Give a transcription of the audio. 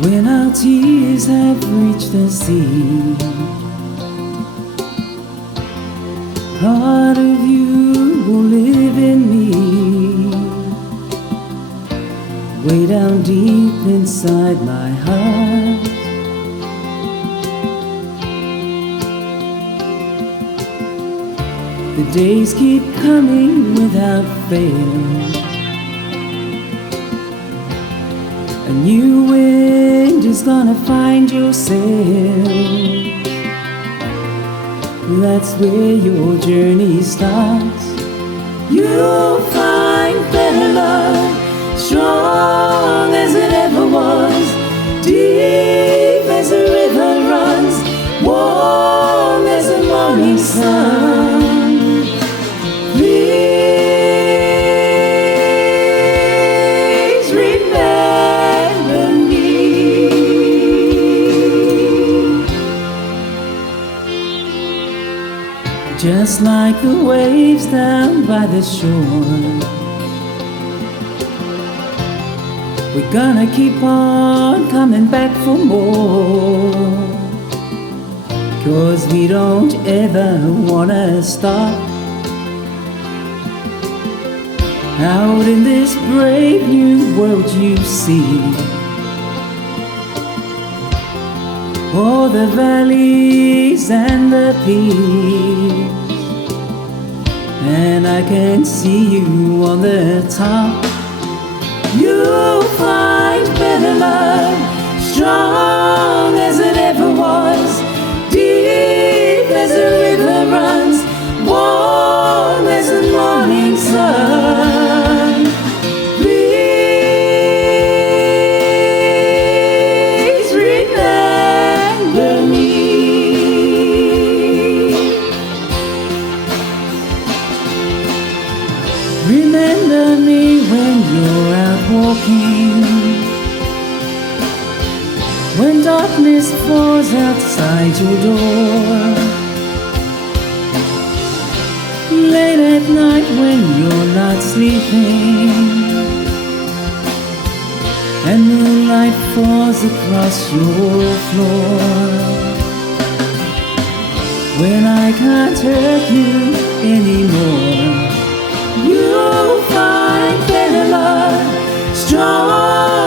When our tears have reached the sea, part of you will live in me, way down deep inside my heart. The days keep coming without fail, a new wind is gonna find your sail. That's where your journey starts. You'll find better love, strong as it ever was, deep as the river runs, warm as the morning sun. Please remember me. Just like the waves down by the shore, we're gonna keep on coming back for more, 'cause we don't ever wanna stop. Out in this brave new world you see, all the valleys and the peaks, and I can see you on the top. You'll find better love, strong as it ever was, deep as the river runs, warm as the morning sun. Please remember me. Remember me when you're out walking, when darkness falls outside your door, late at night when you're not sleeping, and moonlight falls across your floor. When I can't hurt you anymore, you'll find better love, strong